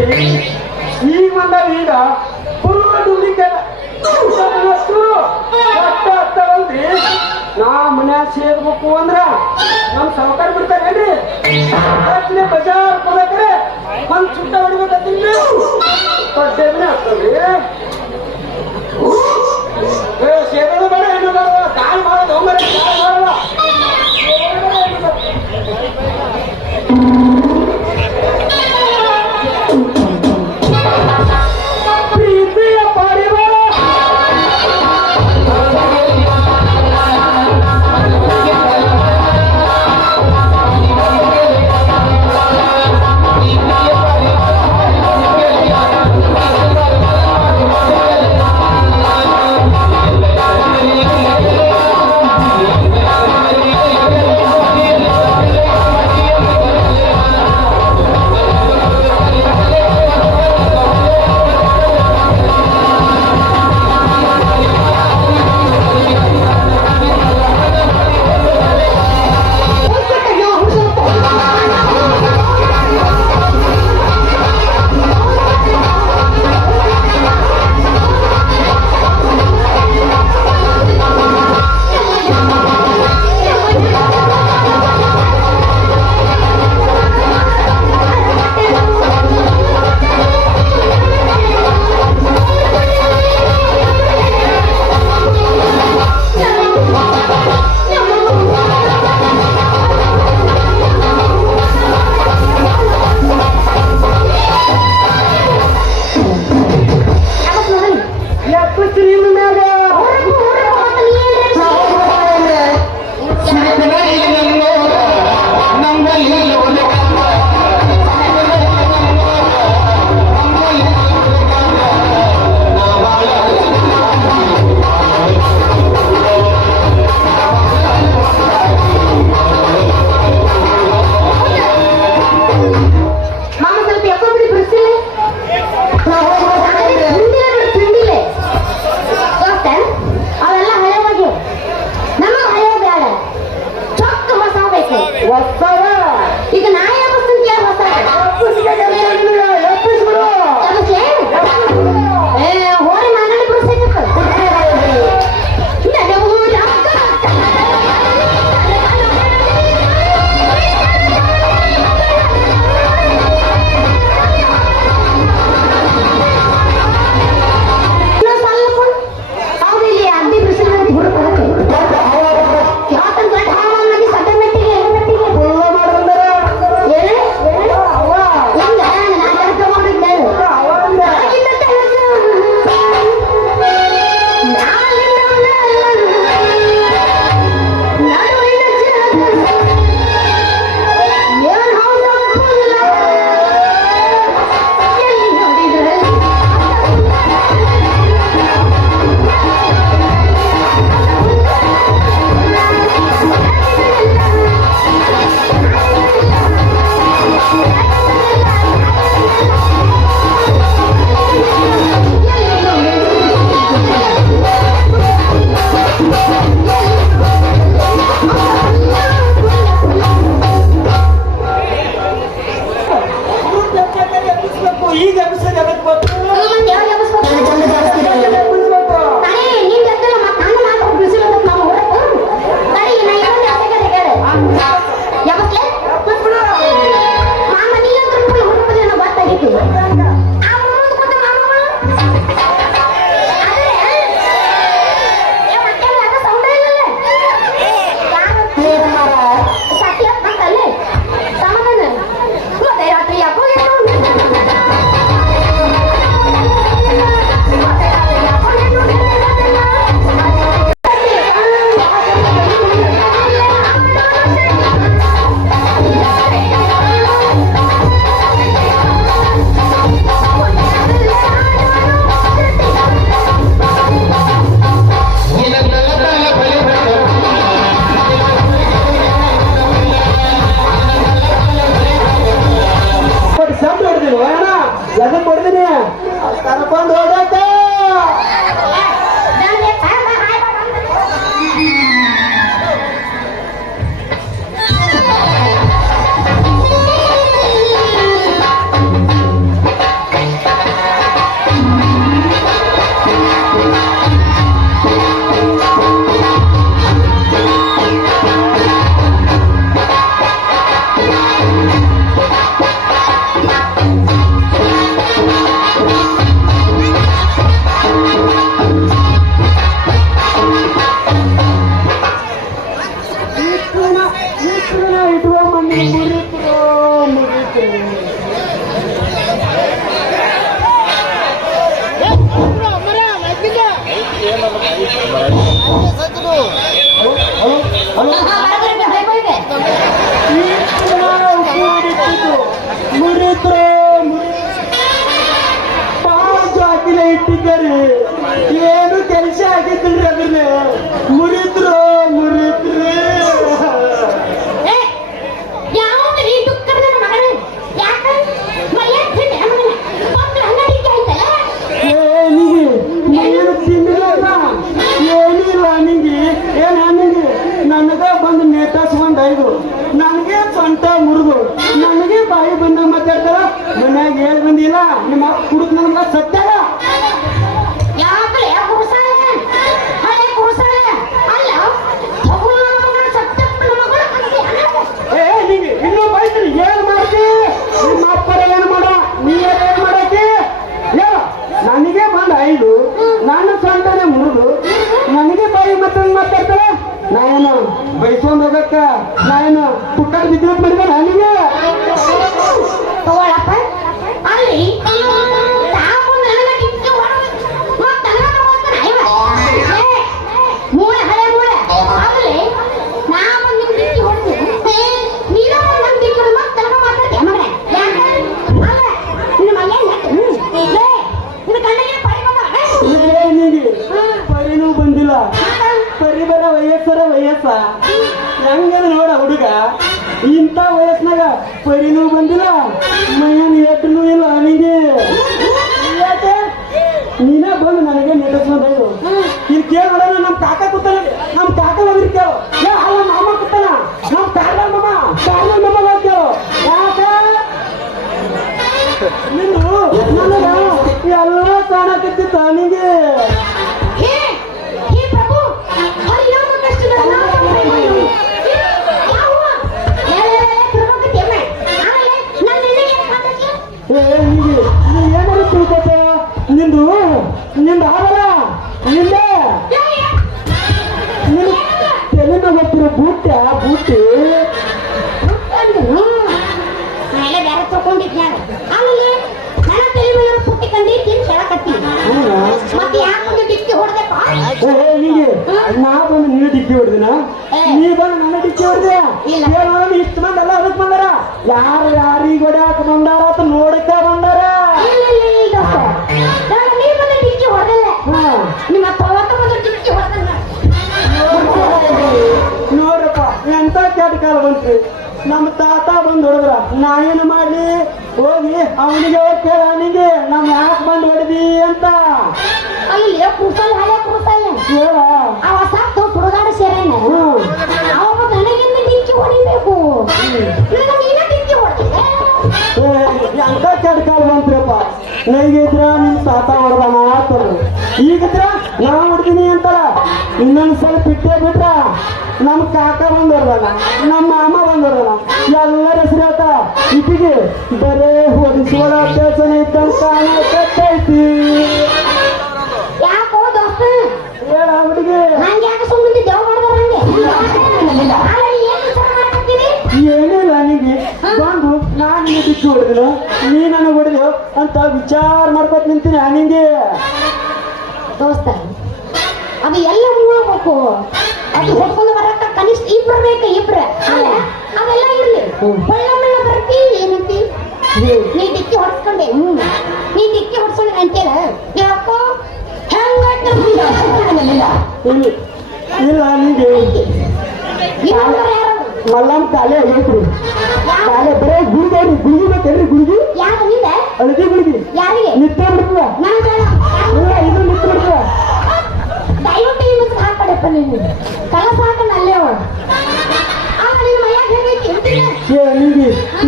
ಹೇಳಿ ಈಗ ಬಂದಾಗ ಈಗ ಪುಲ್ ಡುಲಿಕೆ ಹತ್ತಾರಲ್ರಿ ನಾ ಮನ್ಯಾಗ ಸೇರ್ಬೇಕು ಅಂದ್ರ ನಮ್ ಸಾವುಕಾರ ಬಿಡ್ತಾರೇನ್ರಿ ಬಜಾರ್ ಕೊಡಕ್ರೆ ಒಂದ್ ಚುಟ್ಟ ಹೊಡಿಬೇಕಂತೀವಿ ಪಡ್ಡೇನೆ ಆಗ್ತದ್ರಿ ಸೇರೋದು ಬೇಡ ಏನು ಮಾಡೋದು ದಾಳಿ ಮಾಡೋದು. ಹೋಗ್ಬಾರ್ದು Halo, halo, halo. ನೇತಾಸ್ಕೊಂಡ್ ಐದು. ನನಗೆ ಸೊಂಟ ಮುರಿದು. ನನಗೆ ಬಾಯಿ ಬಂದ ಮಾತಾಡ್ತಾರ, ಮನ್ಯಾಗ ಹೇಳ್ ಬಂದಿಲ್ಲ ನಿಮ್ಮ ಕುಡುಕ್ ನಮ್ಗ ಸತ್ಯಾಗ. ಮಾತಾಡ್ತೀಯ ಹೋಗಕ್ಕ ನಾನು ಅಲ್ಲ ಬಿದ್ದು ಮಾಡಿದ ಏನ್ ಲೇ ನಿನ್ನ ಕಣ್ಣಿಗೆ ಪರಿ ಬಂದಿಲ್ಲ. ಪರಿಬರ ವಯಸ್ಸರ ವಯಸ್ಸ. ಹೆಂಗದ ನೋಡ ಹುಡುಗ. ಇಂಥ ವಯಸ್ಸಿನಾಗ ಪರಿನೂ ಬಂದಿಲ್ಲ. ಮೈಯನ್ ನಿಂದ ಆಗಲ್ಲ? ನಿಂದೆ? ತೆಲಿನ ಗೊತ್ತಿರೋ ಬೂಟ್ಯ ಬೂಟಿ. ಮೇಲೆ ಬೇರೆ ತಗೊಂಡಿದ್ನ ಆಮೇಲೆ ನನ್ನ ತಲೆ ಮೇಲೆ ಪುಟ್ಟಿ ಕಂಡಿ ತಿನ್ ಹೇಳಕತ್ತಿ ಮತ್ತೆ ಯಾಕೆ ಡಿಕ್ಕಿ ಹೊಡೆದಪ್ಪ ಏ ನಿಂಗೆ. ನಾ ಬಂದು ನೀನು ಡಿಕ್ಕಿ ಹೊಡ್ದಿನ? ನೀ ಬಂದು ನನ್ನ ಡಿಕ್ಕಿ ಹೊಡ್ದೆ. ಇಷ್ಟು ಮಂದಿ ಎಲ್ಲ ಅದಕ್ಕೆ ಬಂದಾರ? ಯಾರು ಯಾರಿಗೆ ಹೊಡ್ಯಾಕ ಬಂದಾರ ಅಂತ ನೋಡಕ್ಕ ಬಂದಾರ? ನಿಮ್ಮ ಬಂದು ನೋಡ್ರಪ್ಪ ಎಂತ ಕೆಟ್ಟ ಕಾಲ ಬಂತು. ನಮ್ಮ ತಾತ ಬಂದು ಹೊಡೆದ್ರ ನಾ ಏನು ಮಾಡಿ ಹೋಗಿ ಅವನಿಗೆ ಕೇಳ ಅವನಿಗೆ ನಮ್ ಯಾಕೆ ಬಂದು ಹೊಡೆದಿ ಅಂತ. ಅಲ್ಲಿ ಕುಸಲ್ ಹಳೆ ಕುಸಲ್ ಕೇಳ ಅವ ಸಾಕು ಸುಡುಗಾಡ ಸೇರೇನ. ಹ್ಮ್ ಅವ ನನಗಿಂದ ಡಿಕ್ಕಿ ಹೊಡಿಬೇಕು. ನನಗೆ ನೀನ ಡಿಕ್ಕಿ ಹೊಡೆದಿದ್ದೆ ಏ, ಎಂತ ಕೆಟ್ಟ ಕಾಲ ಬಂತ್ರಪ್ಪ. ನೈಗಿದ್ರ ನಿಮ್ ತಾತ ಹೊಡೆದ ಅಂತಂದ್ರು ಈಗಿದ್ರ ನಾ ಹೊಡ್ತೀನಿ ಅಂತಾರ ಇನ್ನೊಂದ್ ಸಲ ಇಟ್ಟೇ ಬಿಟ್ರ ನಮ್ ಕಾಕ ಬಂದವ್ರಲ್ಲ ನಮ್ಮ ಮಾಮ ಬಂದಿರಲ್ಲ ಹೊಡ್ದಾನ ಎಲ್ಲರ ಹೆಸರು ಹೇಳ್ತಾರ ಬರೆ ಬರೇ ಹೊಡಿಸೋಳ ಅಭ್ಯಾಸನ ಇದ್ದಂತ ಕಟ್ಟೈತಿ ಯಾಕೋ ದೋಸ್ತ? ಹೇಳ ಹುಡುಗಿ ಸುಮ್ಮನೆ ದೇವ್ ಮಾಡ್ದಾರ ಹಂಗೆ? ಏನಿಲ್ಲ ನನಗೆ. ಬಂದು ನಾನು ನಿನ್ನ ಬಿಟ್ಟು ಹೊಡೆದಿಲ್ಲ. ನೀ ನನಗೆ ಹೊಡೆದು ಅಂತ ವಿಚಾರ ಮಾಡ್ಕೊತ ನಿಂತೀನಿ ನಿಂಗೆ. ದೋಸ್ತ ಅದು ಎಲ್ಲ ಹೋಗ್ಬೇಕು ಅದು ಹೊಡ್ಕೊಂಡು ಬರಕ್ಕ ಕನಿಷ್ಠ ಇಬ್ರು ಬೇಕು ಇಬ್ರು. ಅದೆಲ್ಲ ಇರ್ಲಿ. ಒಳ್ಳೆ ಮಳ್ಳ ಬರ್ತಿ ಏನಂತಿ ನೀ ಡಿಕ್ಕಿ ಹೊಡ್ಸ್ಕೊಂಡೆ. ಹ್ಮ್. ನೀ ಡಿಕ್ಕಿ ಹೊಡ್ಸ್ಕೊಂಡೆ ಅಂತೇಳ. ಯಾಕೋ ಹೆಂಗ ಇಲ್ಲ ನಿಂಗೆ ಮಲ್ಲಮ್ಮ ಕಾಲೇ ಆಗೈತ್ರಿ ಕಾಲೇ ಬರೇ ಗುಳಿಗೆ ಗುಳಿಗೆ ಬೇಕೇನ್ರಿ ಗುಳಿಗೆ ಯಾರು ಬಿಡಿ ಯಾರಿಗೆ? ನಿತ್ಯ ಬಿಡ್ತದ. ಇಲ್ಲ ಇದು ನಿತ್ಯ ಬಿಡ್ತದ. ದಯವಿಟ್ಟು ನೀನು ಕಲಸ ಹಾಕಲ್ಲ ಅಲ್ಲೇ ಅವಳು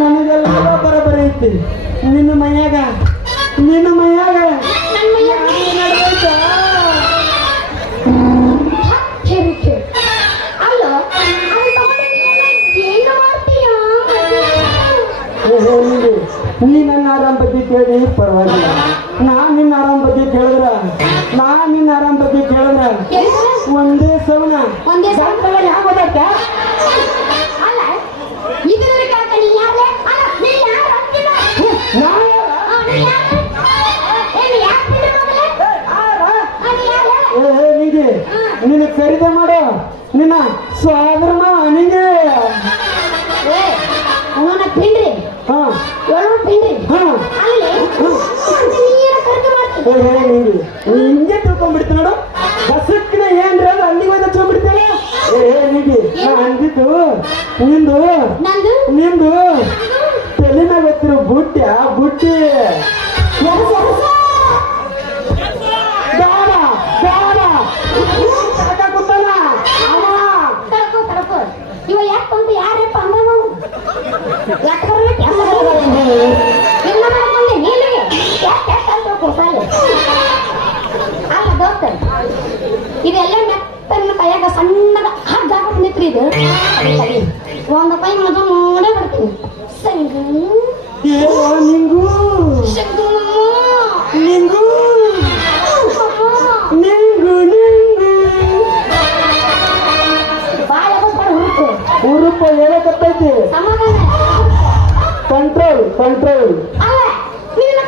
ನನಗೆಲ್ಲ ಬರಬರಿ ಐತಿ. ನಿನ್ನ ಮನ್ಯಾಗ ನಿನ್ನ ಮೈಯಾಗ ಕೇಳಿ ಪರವಾಗಿಲ್ಲ. ನಾ ನಿನ್ನ ಆರಾಮ್ ಬಗ್ಗೆ ಕೇಳಿದ್ರ? ನಾ ನಿನ್ನ ಆರಾಮ್ ಬಗ್ಗೆ ಕೇಳಿದ್ರ? ಒಂದೇ ಸವನ ಒಂದೇ ಅಲ್ಲ ಕೇಳ್ತ ನೀ ಯಾರೇ? ಅಲ್ಲ ನೀ ಯಾರು ಅಂತಿಲ್ಲ? ನಾ ನಿನ್ನ ಖರೀದಿ ಮಾಡು. ನಿನ್ನ ಸ್ವಾದ್ರ ನಿಂಗೆ. ಹಾ. ಪಿಂಡ್ರಿ. ಹಾ. ನಿಂಗೆ ನೀ ಹಿಂಗೆ ತಿಳ್ಕೊಂಡ್ಬಿಡ್ತಿ ನೋಡು. ಬಸಕ್ಕಿನ ಏನ್ರ ಅದು? ಅಲ್ಲಿಗೆ ಹೋದ ತಿಳ್ಕೊಂಡ್ಬಿಡ್ತೀಯ ಏ ನಿಂಗೆ ನಾ ಅಂದಿದ್ದು ನಿಂದು ನಂದು? ತಲೆನಾಗ ಗೊತ್ತಿರೋ ಬುಟ್ಟ್ಯ ಬುಟ್ಟಿ. ಎರ್ಸ್ ಎರ್ಸ್. ಗಾಡ ಇದೆಲ್ಲ ಮೆತ್ತನ ಕೈಯಾಗ ಸಣ್ಣದ ಹಗ್ಗ ಹಾಕೊಂಡು ನಿಂತ್ರಿ ಇದು. ಸರಿ, ಪೈ ಒಂದು ನೋಡೇ ಬರ್ತೀನಿ ಸಂಗು ನಿಂಗು. ಸಂಗು ನಿಂಗು. ನಿಂಗು ನಿಂಗು. ಬಾಳ ಹುಡುಕು ಉರುಪ ಹೇಳಕತ್ತೈತಿ ಸಮಾಧಾನ. ಕಂಟ್ರೋಲ್ ಕಂಟ್ರೋಲ್ ಅಲ್ಲ ನೀನು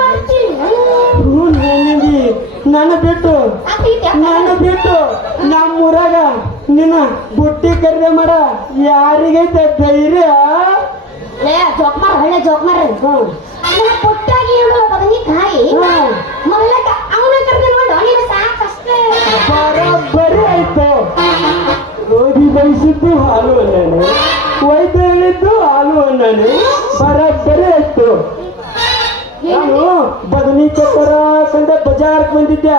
ಮಾಡ್ತೀನಿ. ಹ್ಞೂ. ನನ್ನ ಬಿಟ್ಟು ನನ್ನ ಬಿಟ್ಟು ನಮ್ಮೂರಾಗ ನಿನ್ನ ಬುಟ್ಟಿ ಕರ್ರೆ ಮಾಡ ಯಾರಿಗೈತೆ ಧೈರ್ಯ? ಲೇ ಪುಟ್ಟಾಗಿ ಹೇಳು ಬದನೆಕಾಯಿ. ಮೊದಲಕ ಅವನ ಕರೆದು ನೋಡು ನೀನು ಸಾಕಷ್ಟೇ ಬರೋಬ್ಬರಿ ಆಯ್ತು. ಗೋಧಿ ಬಯಸಿದ್ದು ಹಾಲು ಅನ್ನನು ವೈದ್ಯ ಹೇಳಿದ್ದು ಹಾಲು ಅನ್ನನು ಬರೋಬ್ಬರಿ ಆಯ್ತು. ನಾನು ಬದನಿಕಾಯಿ ಸಂತ ಬಜಾರ್ಕ್ ಬಂದಿದ್ದೆ.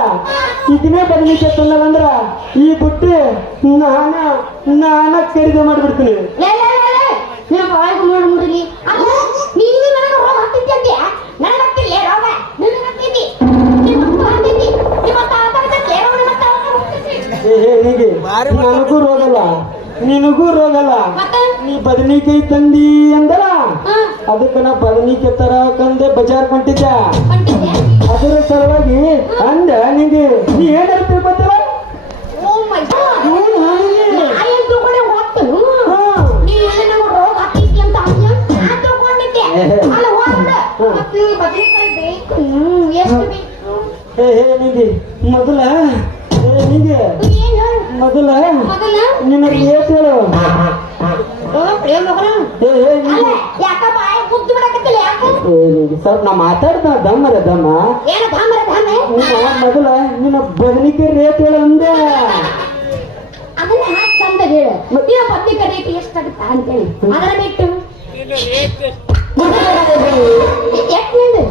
ಇದನ್ನೇ ಬದನಿಕಾಯಿ ಅಂದ್ರ ಈ ಬುಟ್ಟಿ ನಾನ ನಾನ ಖರೀದಿ ಮಾಡ್ಬಿಡ್ತೀನಿ. ನನಗೆ ರೋಗಲ್ಲ. ನಿನಗೂ ರೋಗಲ್ಲ. ನೀ ಬದನಿಕಾಯಿ ತಂದಿ ಅಂದಲ್ಲ? ಅದಕ್ಕೆ ನಾ ಬದನಿಕೆ ತರಕಂದೆ ಬಜಾರ್ ಹೊಂಟಿದ್ದೆ ಅದರ ಸಲುವಾಗಿ ಅಂದ ನಿಂಗೆ ನೀ ಏನಾರ ತಿಳ್ಕೊತಾರ ಹೇ. ಹೇ ನಿಂಗೆ ಮೊದಲ ನಿಂಗೆ ಮೊದಲ ನಿನ್ನ ಏನು ಹೇಳು? ಹೇ ಹೇ ಬಿಡಕತ್ತಿಲ್ಲ ಯಾಕೆ? ಸ್ವಲ್ಪ ನಾ ಮಾತಾಡ್ತಾ ದಮ್ಮರ ದಮ್ಮ ಏನು ಧಾಮರ ಧಾಮೆ ನಿನ್ನ ಮೊದಲ ನಿನ್ನ ಬದನಿಕೆ ರೇಟ್ ಹೇಳು ಅಂದೆ. ಅದನ್ನ ಚಂದ ಹೇಳು. ರೇಟ್ ಎಷ್ಟಾಗುತ್ತಾ ಅಂತೇಳಿ. ಅದರ ಬಿಟ್ಟು ಅಲ್ಲಿ ನಿಂದು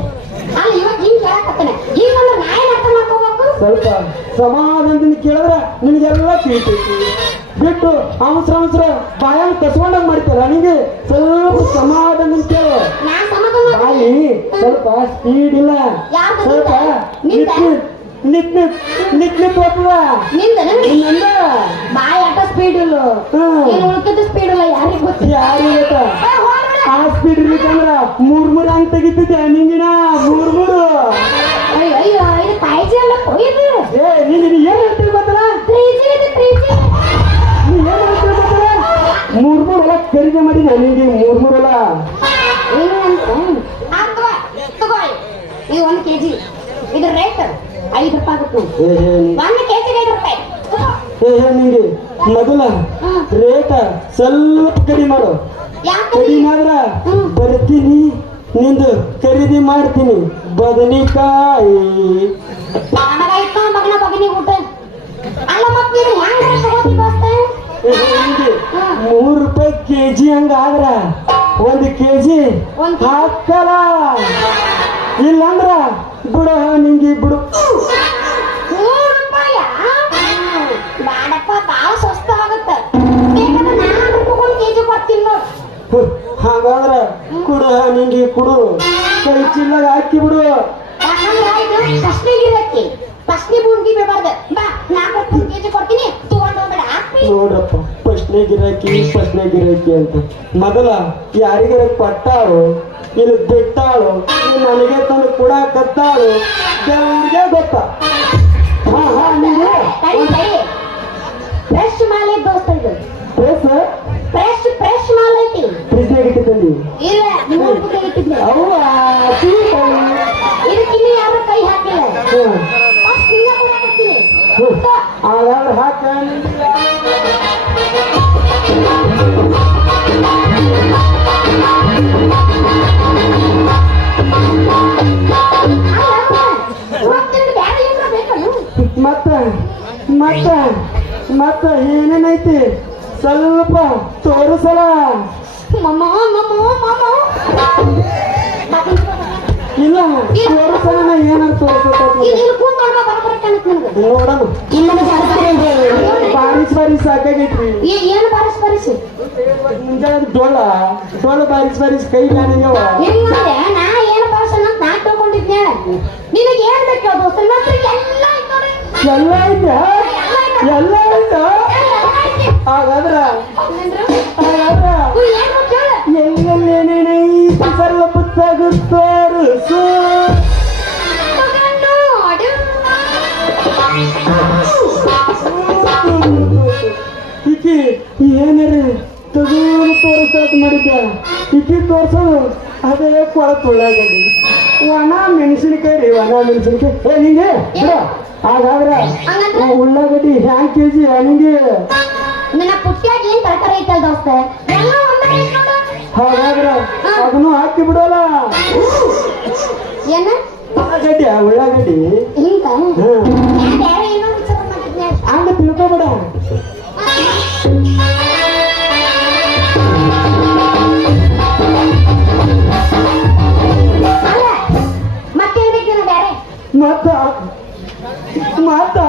ಅಲ್ಲ ಇವಾಗ ಹಿಂಗ್ ಹೇಳಕತ್ತಾನೆ. ಈಗ ಅಂದ್ರೆ ನಾ ಅರ್ಥ ಮಾಡ್ಕೋಬೇಕು? ಸ್ವಲ್ಪ ಸಮಾಧಾನದಿಂದ ಕೇಳಿದ್ರ ನಿನಗೆಲ್ಲ ತಿಳಿತೈತಿ. ಬಿಟ್ಟು ಅವಸರ ಅವಸರ ಬಾಯಾಗ ಕಸ್ಕೊಂಡಂಗ್ ಮಾಡ್ತಾರ? ನಿಂಗೆ ಸ್ವಲ್ಪ ಕೇಳು ಸಮಾಧಾನ ಬಾಯಿ ಸ್ವಲ್ಪ ಸ್ಪೀಡ್ ಇಲ್ಲ. ಸ್ವಲ್ಪ? ನಿತ್. ನಿತ್. ನಿತ್ ನಿತ್. ನಿತ್ ಹೋಗ್ತದ ನಿಂದ ನಿನ್ನಂದ ಬಾಯಿ ಆಟ ಸ್ಪೀಡ್ ಇಲ್ಲ. ಸ್ಪೀಡ್ ಇಲ್ಲ ಯಾರಿಗ್ ಗೊತ್ತ? ಆ ಸ್ಪೀಡ್ ಇರ್ಬೇಕಂದ್ರ ಮೂರ್ ಮೂರ್ ಹಂಗ್ ತೆಗಿತಿದ್ದೆ ನಿಂಗಿನ. ಮೂರ್ ಮೂರು. ಖರೀದಿ ಮಾಡಿ ನನಗೆ ಮೂರ್ ಮೂರಲ್ಲ ಇದು ಒಂದು ಕೆಜಿ. ರೇಟ್ ಐದು ರೂಪಾಯಿ ಆಗುತ್ತೆ ಒಂದು ಕೆಜಿಗೆ ಐದು ರೂಪಾಯಿ. ಏ ನಿಂಗೆ ಮೊದಲ. ರೇಟ ಸ್ವಲ್ಪ ಕಡಿಮೆ ಮಾಡು. ಕಡಿಮೆ? ಆದ್ರ. ಬರ್ತೀನಿ ನಿಂದು ಖರೀದಿ ಮಾಡ್ತೀನಿ. ಬದನಿಕಾಯಿ. ಮಗನ ಬಗನಿ ಊಟ. ಅಲ್ಲ ಮತ್ತೆ ನೀನು ಹೆಂಗ್ ತಗೋತಿ ಮೂರ್ ರೂಪಾಯಿ ಕೆಜಿ ಹಂಗಾದ್ರ ಒಂದು ಕೆಜಿ ಒಂದ್ ಕೆ- ಹಾಕಲ್ಲ. ಇಲ್ಲಂದ್ರ ಬಿಡು ನಿಂಗೆ ಬಿಡು. ಕೆಜಿ ಹಾಗಾದ್ರ ಕುಡು ನಿಂಗೆ ಕುಡು. ಕೈ ಚಿಲ್ಲಾಗ ಹಾಕಿ ಬಿಡು. ಬಿಡಬಾರ್ದು ಬಾ ನಾಲ್ಕು ಕೆ ಕೆಜಿ ಕೊಡ್ತೀನಿ. ನೋಡಪ್ಪ ಪ್ರಶ್ನೆ ಗಿರಾಕಿ ಪ್ರಶ್ನೆ ಗಿರಾಕಿ ಅಂತ. ಮೊದಲ ಯಾರಿಗಾರ ಪಟ್ಟಾಳು ಇಲ್ಲಿ ಬಿಟ್ಟಾಳು? ನನಗೆ ತಂದು ಕೊಡಾಕತ್ತಾಳು ದೇವ್ರಿಗೆ ಗೊತ್ತ. ಫ್ರೆಶ್ ಮಾಲ್ ದೋಸ್ತ ಇದು. ಫ್ರೆಶ್ ಫ್ರೆಶ್ ಮಾಲ್ ಐತಿ. ಇಲ್ಲ ಇಟ್ಟಿದ್ದೆ. ಅವ್ವ ಇದಕ್ಕಿನ್ನೂ ಯಾರು ಕೈ ಹಾಕಿಲ್ಲ? ಫಸ್ಟ್ ನಿನ್ನ ಮತ್ತ ಮತ್ತ ಮತ್ತೆ ಏನೇನೈತಿ? ಸ್ವಲ್ಪ ತೋರಿಸಲ ಇಲ್ಲ ತೋರಿಸಲ ಏನಾರು ತೋರಿಸತೈತಿ ನೋಡೋಣ ಬಾರಿಸ್ ಬಾರಿಸ್ ಸಾಕಾಗೈತ್ರಿ. ಏನು ಬಾರಿಸ್ ಬಾರಿಸಿ? ಮುಂಜಾನೆ ಡೋಲ ಡೋಲ ಬಾರಿಸ್ ಬಾರಿಸ್ ಕೈ ಬ್ಯಾನಿಗವ ಹೆಂಗ್ ಮಾಡ್ದೆ? ನಾ ಏನು ಬಾರಿಸೋಣ ಅಂತ ನಾ ತಿಳ್ಕೊಂಡಿದ್ನೆ ನಿನಗೆ ಏನ್ ದೋಸ್ತ ಎಲ್ಲ. ಎಲ್ಲ ಐತೆ ಎಲ್ಲ ಐತ ಹಾಗಾದ್ರೆ? ಎಲ್ಲೆಲ್ಲೇನೇನೈತಿ ಸ್ವಲ್ಪ ತೋರಿಸು ತಗೊಂಡು ನೋಡು. ಈಕಿ ಏನಾರ ತಗೋರು ಅದೇ ಮಾಡಿದ್ದ? ಈಕಿ ತೋರ್ಸೋದು ಅದೇ ಕೊಳ ಉಳ್ಳಾಗಡ್ಡಿ ಒಣ ಮೆಣಸಿನಕಾಯಿ ರೀ, ಒಣ ಮೆಣಸಿನಕಾಯಿ. ಏ, ನಿಂಗೆ, ಬಿಡ. ಹಾಗಾದ್ರೆ? ಉಳ್ಳಾಗಡ್ಡಿ ಹ್ಯಾಂಗ್ ಕೆ ಜಿ ನಿಂಗೆ ನಿನ್ನ ಪುಟ್ಟಿಯಾಗಿ ಏನ್ ತರಕಾರಿ ಐತಲ್ ದೋಸ್ತ. ಹಾಗಾದ್ರೆ ಅದನ್ನು ಹಾಕಿ ಬಿಡೋಲ್ಲ? ಏನ? ಉಳ್ಳಾಗಡ್ಡಿ ಉಳ್ಳಾಗಡ್ಡಿ? ಹಿಂಗ? ಹಂಗ ತಿಳ್ಕೊಬೇಡ. ಮತ್ತ ಮತ್ತ ಬಾ,